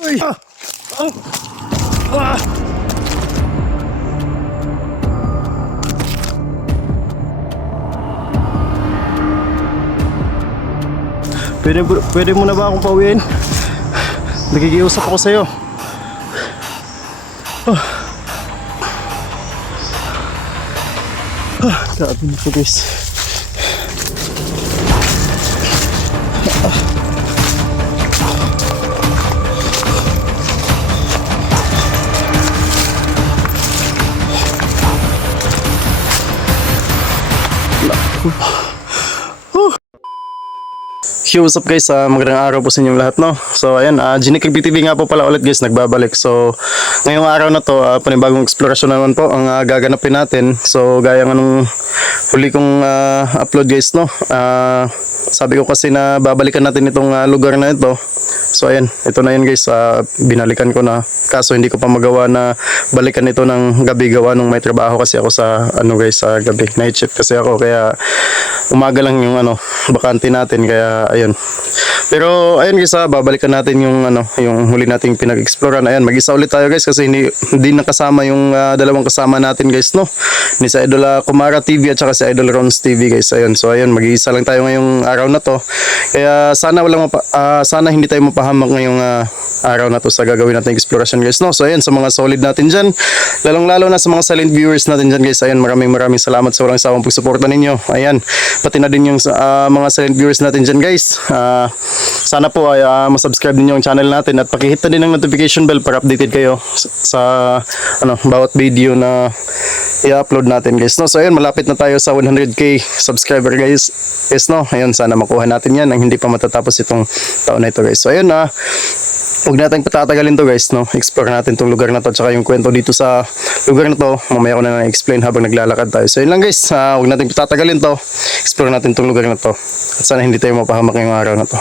Uy! Pwede mo na ba akong pauwiin? Nagigiusap ako sa'yo. Grabe nito guys. Yo, what's up guys, magandang araw po sa inyong lahat, no? So ayan, Ginicag BTV nga po pala ulit guys, nagbabalik. So ngayong araw na to, panibagong eksplorasyon naman po ang gaganapin natin. So gaya nga nung huli kong upload guys, no? Sabi ko kasi na babalikan natin itong lugar na ito. So ayan, ito na yun guys, binalikan ko na. Kaso hindi ko pa magawa na balikan ito ng gabi, gawa nung may trabaho kasi ako sa guys, sa gabi. Night shift kasi ako, kaya umaga lang yung bakante natin, kaya ayun. Pero ayun guys, babalikan natin yung yung huli nating pinag-explorean. Ayan, mag-isa ulit tayo guys kasi hindi nakasama yung dalawang kasama natin guys, no? Ni sa Idol Kumara TV at saka si Idol Rons TV guys. Ayun, so ayun, mag-iisa lang tayo ngayong araw na to. Kaya sana sana hindi tayo mapahamak ngayong araw na to sa gagawin nating exploration guys, no? So ayun, sa mga solid natin dyan, lalong-lalo na sa mga silent viewers natin dyan guys, ayun, maraming salamat sa walang sawang pagsuporta ninyo. Ayan, pati na din yung mga silent viewers natin dyan guys. Sana po ay masubscribe niyo yung channel natin at pakihit na din ng notification bell para updated kayo sa bawat video na i-upload natin guys, no? So ayun, malapit na tayo sa 100k subscriber guys. Yes, no? Ayun, sana makuha natin yan nang hindi pa matatapos itong taon na ito guys. So ayun, huwag natin patatagalin to guys, no? Explore natin tong lugar na to, tsaka yung kwento dito sa lugar na to, mamaya ko na explain habang naglalakad tayo. So yun lang guys, huwag natin patatagalin to, explore natin tong lugar na to at sana hindi tayo mapahamak yung araw na to.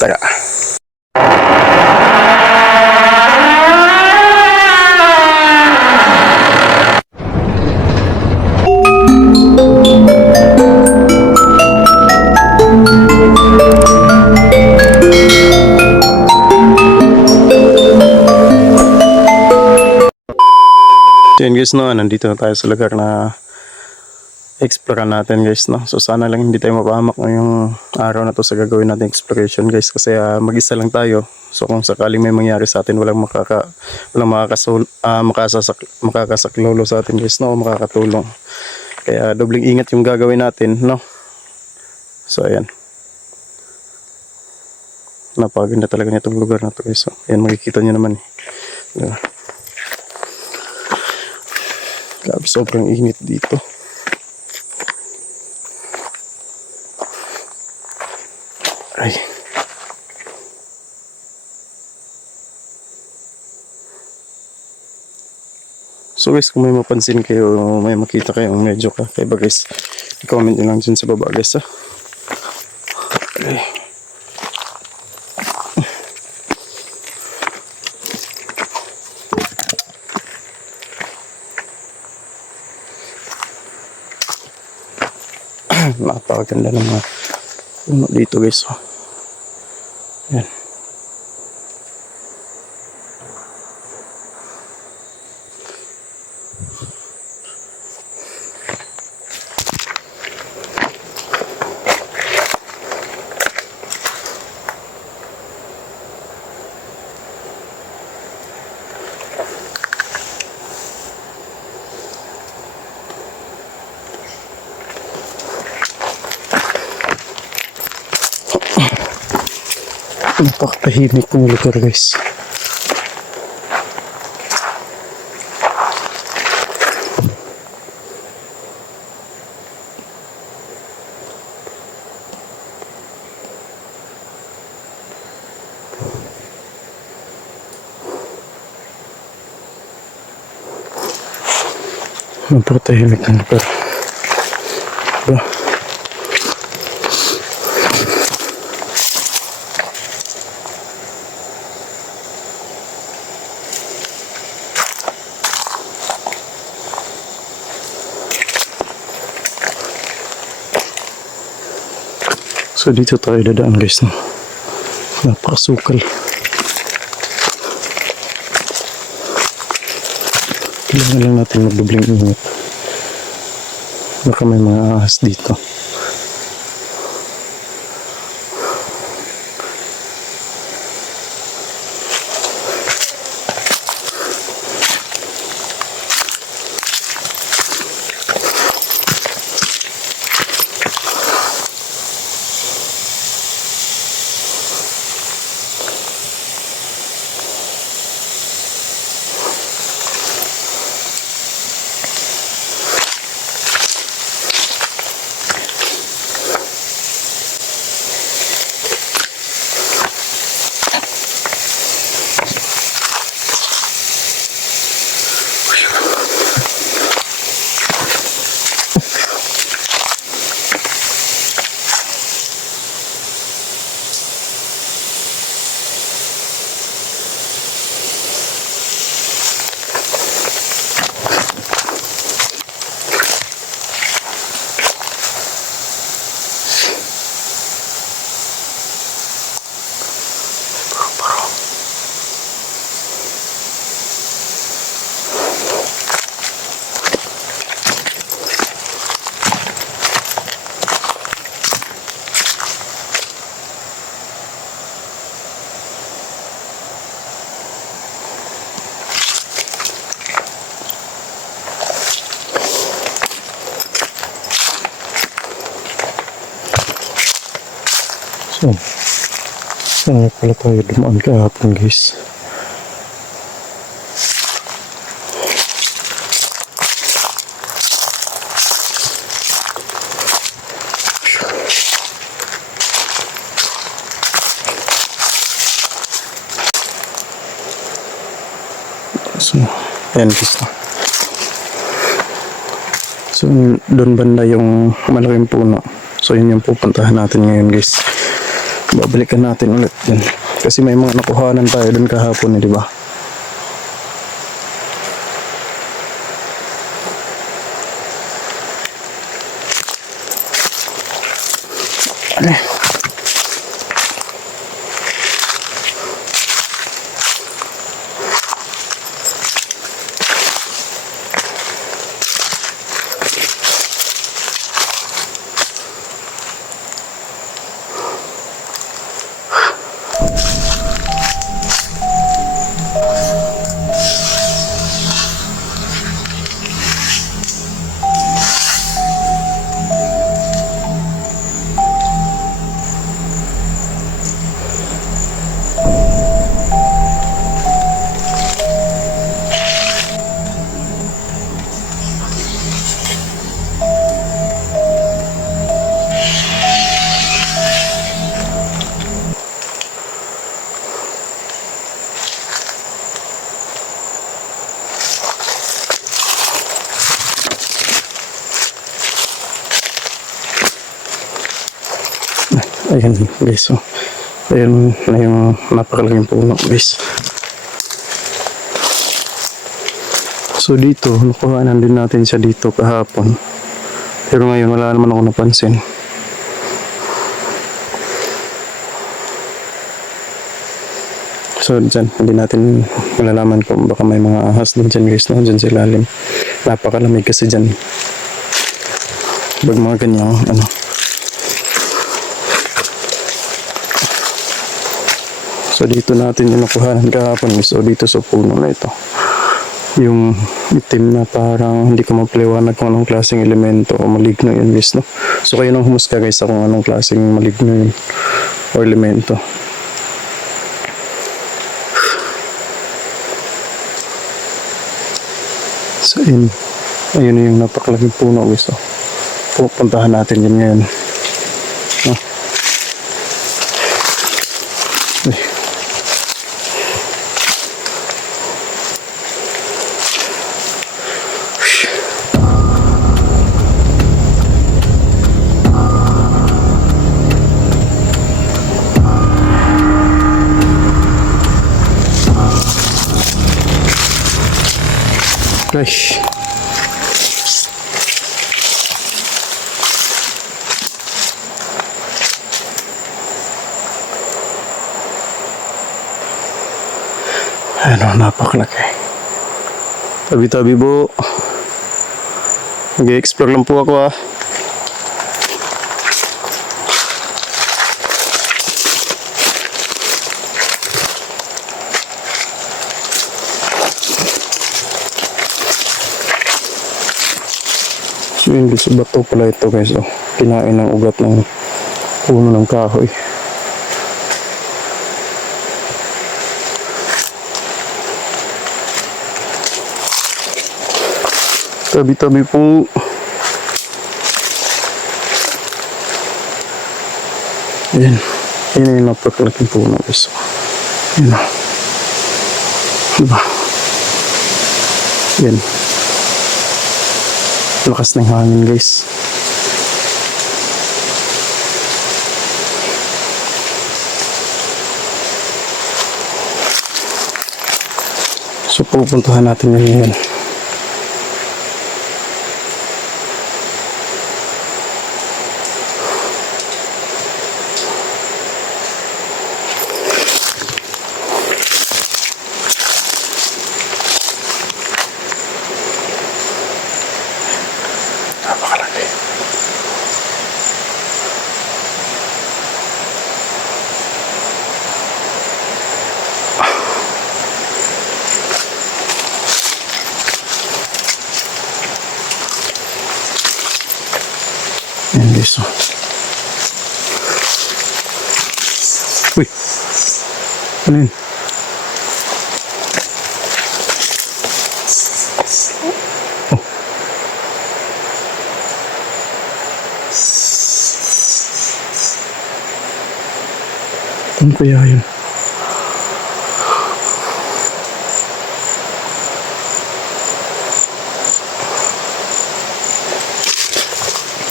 Tara. So yun guys, no, nandito na tayo sa lugar na explore natin guys, no. So sana lang hindi tayo mapahamak ngayong araw na to sa gagawin natin exploration guys, kasi mag-isa lang tayo. So kung sakaling may mangyari sa atin, walang makakasaklolo sa atin guys, no, o makakatulong. Kaya dobling ingat yung gagawin natin, no. So ayan, napakaganda talaga nitong lugar na to guys. So ayan, makikita nyo naman diba? Grabe, sobrang init dito. Ay. So guys, kung may mapansin kayo, may makita kayong medyo kakaiba guys, i-comment nyo lang dyan sa baba guys, ha. Okay. Napakaganda ng mga puno dito guys, oh. Yan. Napakatahimik ng lugar guys. Napakatahimik ng lugar. Diba? So dito tayo dadaan guys, no? Napakasukal. Kailangan lang natin magdubling ingat. Baka may mga ahas dito. So, saan pala tayo dumaan kahapon guys? So, ayan guys. So, doon banda yung malaking puno. So, yun yung pupuntahan natin ngayon guys. Babalikan natin ulit din. Kasi may mga nakuhanan tayo doon kahapon, di ba? Ayan guys, so ayan na yung napakalaking puno guys. So dito, nakuhanan din natin siya dito kahapon. Pero ngayon wala naman ako napansin. So dyan, hindi natin malalaman kung baka may mga ahas din dyan guys, no? Dyan sa ilalim. Napakalamig kasi dyan. Pag mga ganyang ano. So dito natin yung nakuhanan kahapon. So dito sa puno na ito. Yung itim na parang hindi ko mapaliwanag kung anong klaseng elemento o maligno yun guys, no? So kayo nang humusga guys kung anong klaseng maligno yun o elemento. So ayun yung napakalaking puno guys, oh. Pupuntahan natin yun ngayon. Oh. Gosh. Ano, napakalaki. Tabi-tabi po. Nag-explore lang po ako ah. So yun, sa bato pala ito guys. Oh, kinain ng ugat ng puno ng kahoy. Tabi-tabi po. Ayan. Ayan yung napakalaking puno guys. Ayan o. Diba? Ayan. Lakas ng hangin guys. So pupuntahan natin ngayon. Napakalaki. Ayan guys. Uy. Ano yun? Ano kaya yun?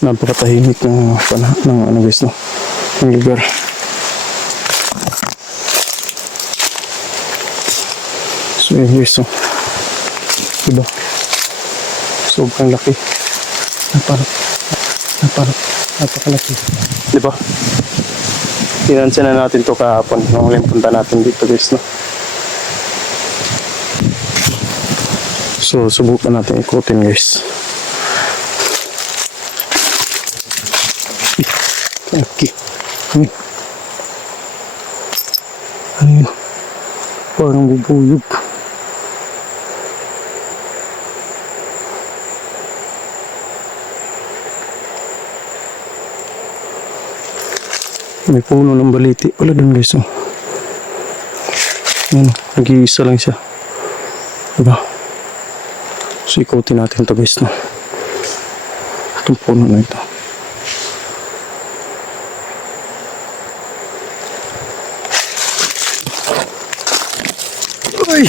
Napakatahimik ng ano guys, no? Ng lugar. So yun guys, no? Diba? Sobrang laki. Napakalaki. Diba? Tinansin na natin to kahapon nung huling punta natin dito guys, no? So subukan natin ikutin guys. Okay. Ayun. Parang bubuyog. May puno ng baliti pala dun guys. Oh. Ayun, nag-iisa lang siya. Diba? So ikutin natin ito guys, no? Itong puno na ito. Uy!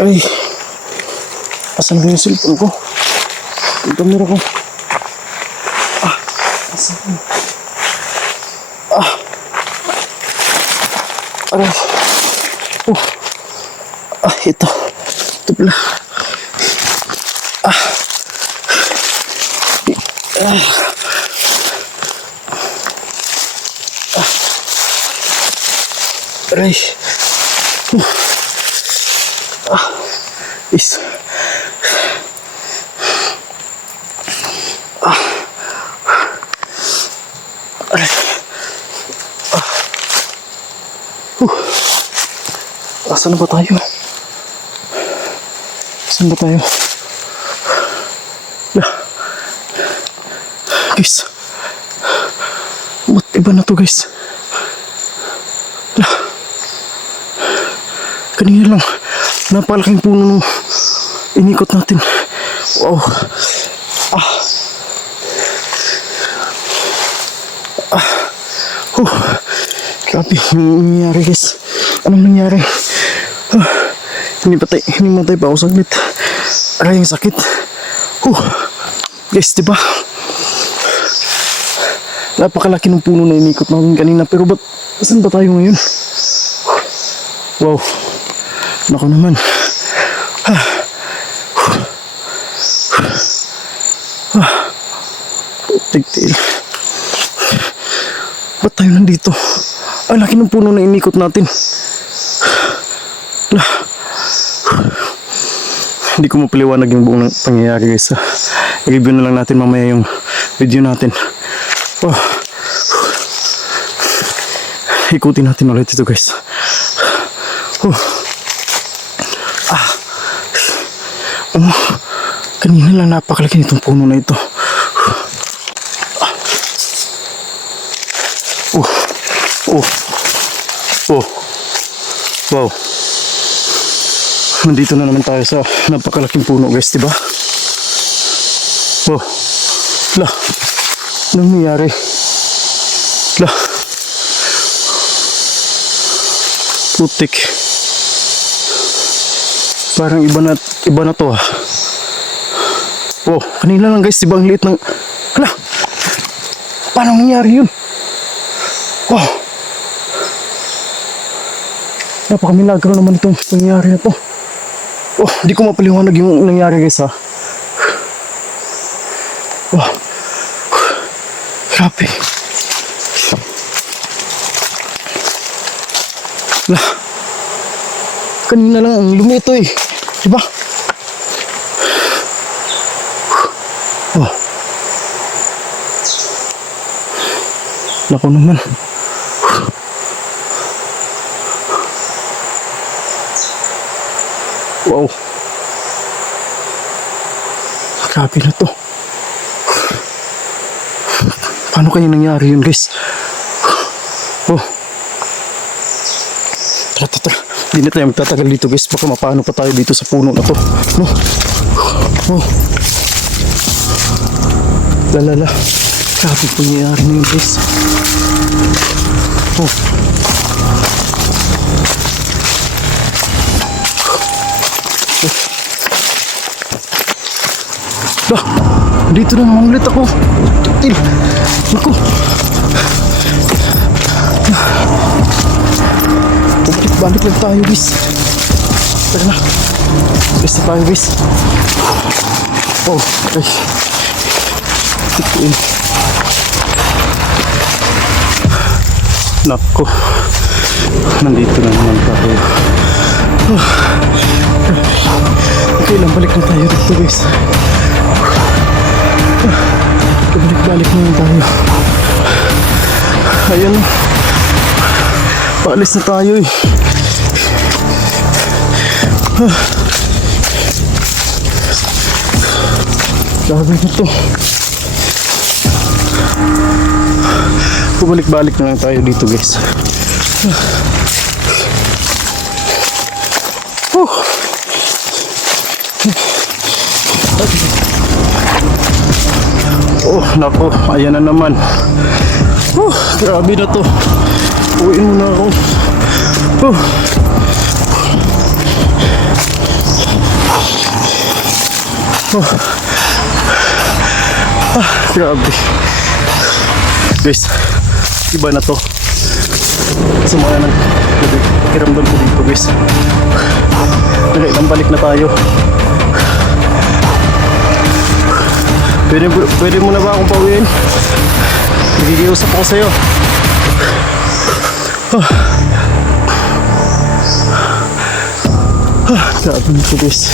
Ay. Asan ba yung cellphone ko? Yung camera ko. Asan ba? Aray. Ito. Ito pala. Aray. Is. Aray. Asan na ba tayo? Saan ba tayo? Guys. Ba't iba na to guys? Kanina lang, napakalaking puno nung inikot natin. Wow. Grabe, yung nangyari guys. Anong nangyari? Hindi matay pa ako saglit. Aray, ang sakit. Guys, diba? Napakalaki ng puno na inikot natin kanina. Pero ba't, saan ba tayo ngayon? Wow. Naku naman. Tigtil. Ba't tayo nandito? Ang laki ng puno na inikot natin. Hindi ko mapaliwanag yung buong pangyayari guys. I-review na lang natin mamaya yung video natin. Ikutin natin ulit ito guys. Kanina lang napakalaki nitong puno na ito. Wow. Nandito na naman tayo sa napakalaking puno guys, diba? Anong nangyari? Putik. Parang iba na to ah. Kanina lang guys, diba ang liit ng... Paano nangyari yun? Napakamilagro naman itong nangyari na to. Di ko mapaliwanag yung nangyari guys ha. Grabe. Kanina lang ang lumito eh. Diba? Naku naman. Wow. Grabe na to. Paano kaya nangyari yun guys? Tara. Hindi na tayo magtatagal dito guys. Baka mapano pa tayo dito sa puno na to. Lalala. Grabe po nangyari na yun guys. Dito na naman ulit ako. Tutil. Naku. Balik lang tayo guys. Tara na. Balik na tayo guys. Okay. Tutil. Naku. Nandito na naman tayo. Okay lang, balik na tayo dito guys. Balik na lang tayo. Ayan. Paalis na tayo eh. Grabe na to. Balik na lang tayo dito guys. Nako, ayan na naman. Grabe na to. Uwiin mo na ako. Oh. Grabe. Guys, iba na to. Sumaya ng pakiramdam ko dito guys. Nakailang balik na tayo. Pwede mo na ba akong pauwiin? Nagigiusap ako sa'yo. Grabe nito guys.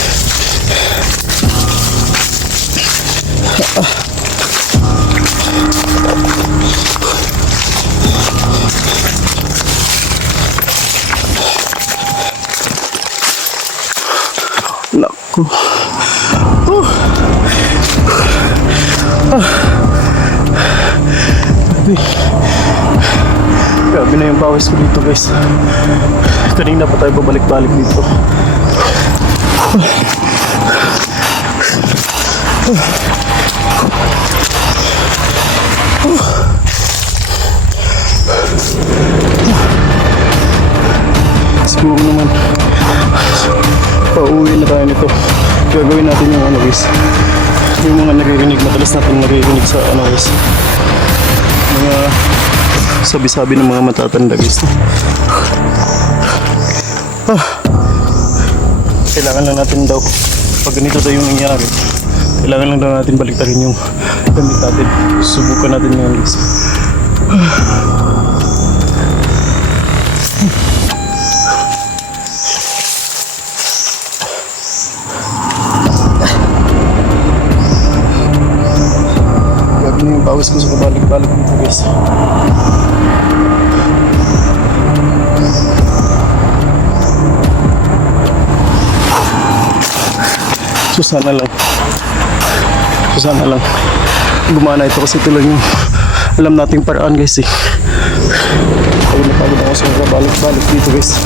Naku. Grabe na yung pawis ko dito guys. Kanina pa tayo babalik-balik dito. Siguro naman pauwi na tayo nito. Gagawin natin yung ano guys, yung mga naririnig, madalas natin naririnig sa ano guys, mga sabi-sabi ng mga matatanda guys. Kailangan lang natin daw, pag ganito daw yung nangyari, kailangan lang daw natin baliktarin yung gamit natin. Subukan natin yun guys. Grabe na yung pawis ko sa kabalik-balik dito guys. So sana lang gumana ito kasi ito lang yung alam nating paraan guys eh. Pagod ako sa kabalik-balik dito guys.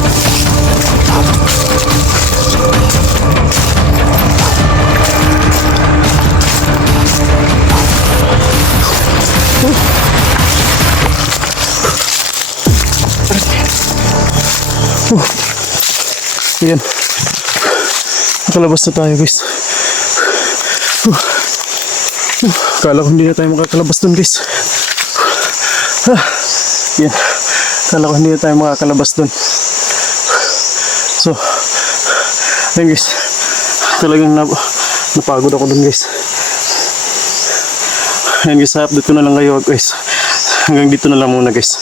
Ayan. Nakalabas na tayo guys. Kala ko hindi na tayo makakalabas dun guys. Yan. Kala ko hindi na tayo makakalabas dun. So, ayun guys. Talagang napagod ako dun guys. Ayun guys, update ko na lang kayo guys. Hanggang dito na lang muna guys.